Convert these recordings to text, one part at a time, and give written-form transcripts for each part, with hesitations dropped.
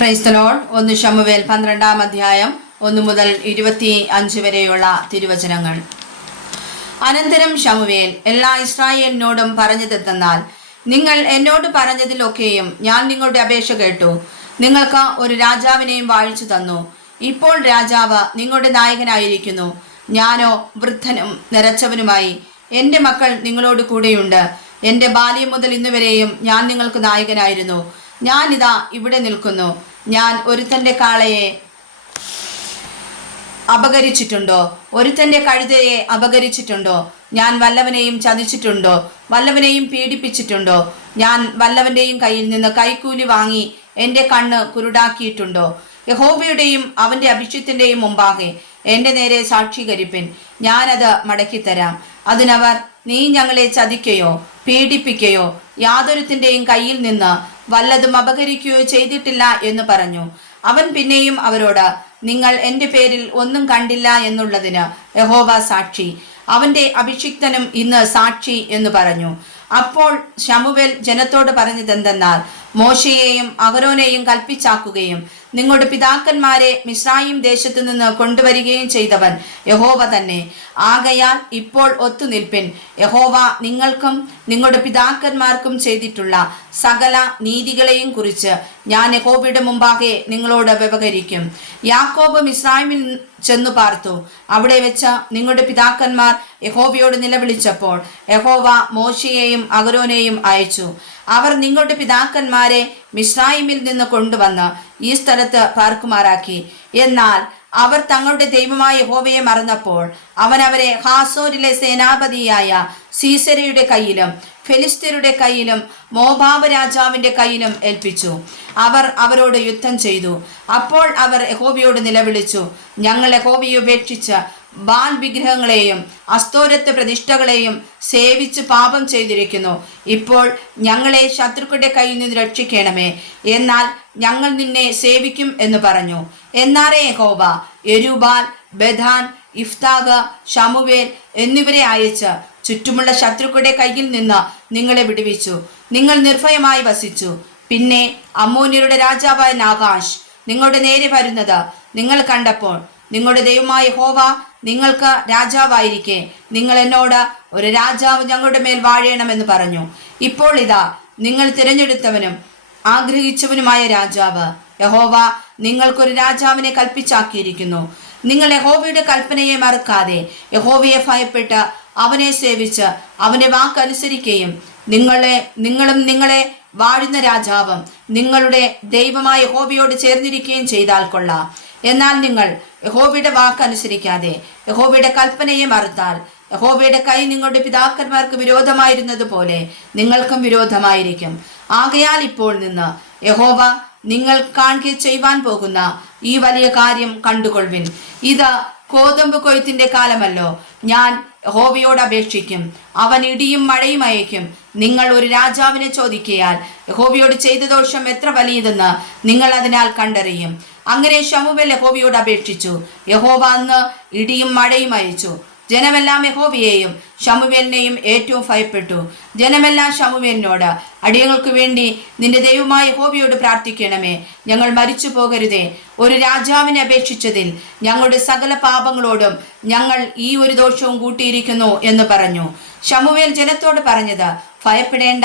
Praise the Lord. 1 ശമൂവേൽ 12-ാം അധ്യായം 1 മുതൽ 25 വരെയുള്ള തിരുവചനങ്ങൾ. അനന്തരം ശമൂവേൽ എല്ലാ ഇസ്രായേലിനോടും പറഞ്ഞതെന്തെന്നാൽ, നിങ്ങൾ എന്നോട് പറഞ്ഞതിലൊക്കെയും ഞാൻ നിങ്ങളുടെ അപേക്ഷ കേട്ടു. നിങ്ങൾക്ക് ഒരു രാജാവിനെയും വാഴിച്ചു തന്നു. ഇപ്പോൾ രാജാവ് നിങ്ങളുടെ നായകനായിരിക്കുന്നു. ഞാനോ വൃദ്ധനും നിരച്ചവനുമായി. എൻ്റെ മക്കൾ നിങ്ങളോട് കൂടെയുണ്ട്. എൻ്റെ ബാല്യം മുതൽ ഇന്നുവരെയും ഞാൻ നിങ്ങൾക്ക് നായകനായിരുന്നു. ഞാനിതാ ഇവിടെ നിൽക്കുന്നു. ഞാൻ ഒരുത്തൻ്റെ കാളയെ അപകരിച്ചിട്ടുണ്ടോ? ഒരുത്തൻ്റെ കഴുതയെ അപകരിച്ചിട്ടുണ്ടോ? ഞാൻ വല്ലവനെയും ചതിച്ചിട്ടുണ്ടോ? വല്ലവനെയും പീഡിപ്പിച്ചിട്ടുണ്ടോ? ഞാൻ വല്ലവൻ്റെയും കയ്യിൽ നിന്ന് കൈക്കൂലി വാങ്ങി എൻ്റെ കണ്ണ് കുരുടാക്കിയിട്ടുണ്ടോ? യഹോവയുടെയും അവൻ്റെ അഭിഷേകത്തിൻ്റെയും മുമ്പാകെ എൻ്റെ നേരെ സാക്ഷീകരിപ്പിൻ, ഞാനത് മടക്കിത്തരാം. അതിനവർ, നീ ഞങ്ങളെ ചതിക്കുകയോ പീഡിപ്പിക്കുകയോ യാതൊരുത്തിൻ്റെയും കയ്യിൽ നിന്ന് വല്ലതും അപകരിക്കുകയോ ചെയ്തിട്ടില്ല എന്ന് പറഞ്ഞു. അവൻ പിന്നെയും അവരോട്, നിങ്ങൾ എൻ്റെ പേരിൽ ഒന്നും കണ്ടില്ല എന്നുള്ളതിന് യഹോവ സാക്ഷി, അവൻ്റെ അഭിഷിക്തനും ഇന്ന് സാക്ഷി എന്ന് പറഞ്ഞു. അപ്പോൾ ശമൂവേൽ ജനത്തോട് പറഞ്ഞതെന്തെന്നാൽ, മോശയെയും അഹരോനെയും കൽപ്പിച്ചാക്കുകയും നിങ്ങളുടെ പിതാക്കന്മാരെ മിസ്രയീം ദേശത്തു നിന്ന് കൊണ്ടുവരികയും ചെയ്തവൻ യഹോവ തന്നെ. ആകയാൽ ഇപ്പോൾ ഒത്തുനിൽപ്പിൻ. യഹോവ നിങ്ങൾക്കും നിങ്ങളുടെ പിതാക്കന്മാർക്കും ചെയ്തിട്ടുള്ള സകല നീതികളെയും കുറിച്ച് ഞാൻ യഹോവയുടെ മുമ്പാകെ നിങ്ങളോട് വ്യവഹരിക്കും. യാക്കോബ് മിസ്രയീമിൽ ചെന്നു പാർത്തു. അവിടെ വെച്ച് നിങ്ങളുടെ പിതാക്കന്മാർ യഹോവയോട് നിലവിളിച്ചപ്പോൾ യഹോവ മോശയെയും അഹരോനെയും അയച്ചു. അവർ നിങ്ങളുടെ പിതാക്കന്മാരെ മിസ്രയീമിൽ നിന്ന് കൊണ്ടുവന്ന് ഈ സ്ഥലത്ത് പാർക്കുമാറാക്കി. എന്നാൽ അവർ തങ്ങളുടെ ദൈവമായ യഹോവയെ മറന്നപ്പോൾ അവൻ അവരെ ഹാസോരിലെ സേനാപതിയായ സീസരയുടെ കയ്യിലും ഫെലിസ്ത്യരുടെ കയ്യിലും മോവാബ് രാജാവിൻ്റെ കയ്യിലും ഏൽപ്പിച്ചു. അവർ അവരോട് യുദ്ധം ചെയ്തു. അപ്പോൾ അവർ യഹോവയോട് നിലവിളിച്ചു, ഞങ്ങൾ യഹോവയെ ഉപേക്ഷിച്ച് ബാൽ വിഗ്രഹങ്ങളെയും അസ്തോരത്ത് പ്രതിഷ്ഠകളെയും സേവിച്ച് പാപം ചെയ്തിരിക്കുന്നു. ഇപ്പോൾ ഞങ്ങളെ ശത്രുക്കളുടെ കയ്യിൽ നിന്ന് രക്ഷിക്കണമേ, എന്നാൽ ഞങ്ങൾ നിന്നെ സേവിക്കും എന്ന് പറഞ്ഞു. എന്നാറേ യഹോവ യെരുബാൽ, ബെഥാൻ, ഇഫ്താഗ്, ശമൂവേൽ എന്നിവരെ അയച്ച് ചുറ്റുമുള്ള ശത്രുക്കളുടെ കയ്യിൽ നിന്ന് നിങ്ങളെ വിടുവിച്ചു. നിങ്ങൾ നിർഭയമായി വസിച്ചു. പിന്നെ അമ്മോന്യരുടെ രാജാവായ നാഗാഷ് നിങ്ങളുടെ നേരെ വരുന്നത് നിങ്ങൾ കണ്ടപ്പോൾ നിങ്ങളുടെ ദൈവമായ യഹോവ നിങ്ങൾക്ക് രാജാവായിരിക്കെ നിങ്ങൾ എന്നോട്, ഒരു രാജാവ് ഞങ്ങളുടെ മേൽ വാഴണമെന്ന് പറഞ്ഞു. ഇപ്പോൾ ഇതാ നിങ്ങൾ തിരഞ്ഞെടുത്തവനും ആഗ്രഹിച്ചവനുമായ രാജാവ് യഹോവ നിങ്ങൾക്കൊരു രാജാവിനെ കൽപ്പിച്ചാക്കിയിരിക്കുന്നു. നിങ്ങൾ യഹോവയുടെ കൽപ്പനയെ മറക്കാതെ യഹോവയെ ഭയപ്പെട്ട് അവനെ സേവിച്ച് അവന്റെ വാക്കനുസരിക്കുകയും നിങ്ങളും നിങ്ങളെ വാഴുന്ന രാജാവും നിങ്ങളുടെ ദൈവമായ യഹോവയോട് ചേർന്നിരിക്കുകയും ചെയ്താൽ കൊള്ളാം. എന്നാൽ നിങ്ങൾ യഹോവയുടെ വാക്കനുസരിക്കാതെ യഹോവയുടെ കൽപ്പനയെ മറുത്താൽ യഹോവയുടെ കൈ നിങ്ങളുടെ പിതാക്കന്മാർക്ക് വിരോധമായിരുന്നത് പോലെ നിങ്ങൾക്കും വിരോധമായിരിക്കും. ആകയാൽ ഇപ്പോൾ നിന്ന് യഹോവ നിങ്ങൾ കാണുക ചെയ്യുവാൻ പോകുന്ന ഈ വലിയ കാര്യം കണ്ടുകൊള്ളുവിൻ. ഇത് കോതമ്പ് കൊയ്ത്തിന്റെ കാലമല്ലോ. ഞാൻ യഹോവയോട് അപേക്ഷിക്കും, അവൻ ഇടിയും മഴയും അയക്കും. നിങ്ങൾ ഒരു രാജാവിനെ ചോദിക്കയാൽ യഹോവയോട് ചെയ്ത ദോഷം എത്ര വലിയതെന്ന് നിങ്ങൾ അതിനാൽ കണ്ടറിയും. അങ്ങനെ ശമൂവേൽ യഹോവയോട് അപേക്ഷിച്ചു. യഹോവ അന്ന് ഇടിയും മഴയും അയച്ചു. ജനമെല്ലാം യഹോവയെയും ശമൂവേലിനെയും ഏറ്റവും ഭയപ്പെട്ടു. ജനമെല്ലാം ശമൂവേലിനോട്, അടിയങ്ങൾക്ക് വേണ്ടി നിന്റെ ദൈവമായ യഹോവയോട് പ്രാർത്ഥിക്കണമേ, ഞങ്ങൾ മരിച്ചു പോകരുതേ. ഒരു രാജാവിനെ അപേക്ഷിച്ചതിൽ ഞങ്ങളുടെ സകല പാപങ്ങളോടും ഞങ്ങൾ ഈ ഒരു ദോഷവും കൂട്ടിയിരിക്കുന്നു എന്ന് പറഞ്ഞു. ശമൂവേൽ ജനത്തോട് പറഞ്ഞത്, ഭയപ്പെടേണ്ട,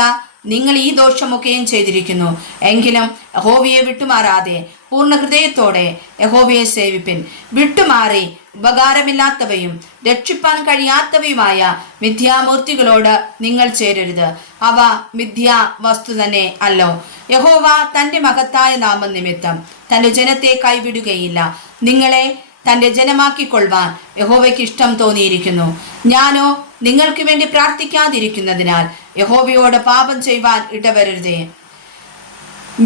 നിങ്ങൾ ഈ ദോഷമൊക്കെയും ചെയ്തിരിക്കുന്നു. എങ്കിലും യഹോവയെ വിട്ടുമാറാതെ പൂർണ്ണ ഹൃദയത്തോടെ യഹോവയെ സേവിപ്പിൻ. വിട്ടുമാറി ഉപകാരമില്ലാത്തവയും രക്ഷിപ്പാൻ കഴിയാത്തവയുമായ മിഥ്യാമൂർത്തികളോട് നിങ്ങൾ ചേരരുത്. അവ മിഥ്യാ വസ്തു തന്നെ അല്ലോ. യഹോവ തൻ്റെ മഹത്തായ നാമം നിമിത്തം തൻ്റെ ജനത്തെ കൈവിടുകയില്ല. നിങ്ങളെ തൻ്റെ ജനമാക്കിക്കൊള്ളുവാൻ യഹോവയ്ക്ക് ഇഷ്ടം തോന്നിയിരിക്കുന്നു. ഞാനോ നിങ്ങൾക്ക് വേണ്ടി പ്രാർത്ഥിക്കാതിരിക്കുന്നതിനാൽ യഹോവയോട് പാപം ചെയ്യുവാൻ ഇടവരരുതേ.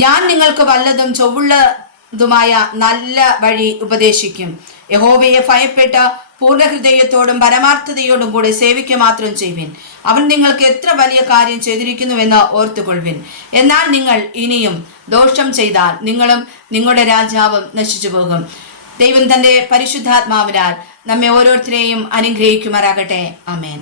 ഞാൻ നിങ്ങൾക്ക് വല്ലതും ചൊവ്വുള്ളതുമായ നല്ല വഴി ഉപദേശിക്കും. യഹോവയെ ഭയപ്പെട്ട് പൂർണ്ണ ഹൃദയത്തോടും പരമാർത്ഥതയോടും കൂടെ സേവിക്കുക മാത്രം ചെയ്യുവിൻ. അവൻ നിങ്ങൾക്ക് എത്ര വലിയ കാര്യം ചെയ്തിരിക്കുന്നുവെന്ന് ഓർത്തുകൊള്ളുവിൻ. എന്നാൽ നിങ്ങൾ ഇനിയും ദോഷം ചെയ്താൽ നിങ്ങളും നിങ്ങളുടെ രാജാവും നശിച്ചു പോകും. ദൈവം തൻ്റെ പരിശുദ്ധാത്മാവിനാൽ നമ്മെ ഓരോരുത്തരെയും അനുഗ്രഹിക്കുമാറാകട്ടെ. ആമേൻ.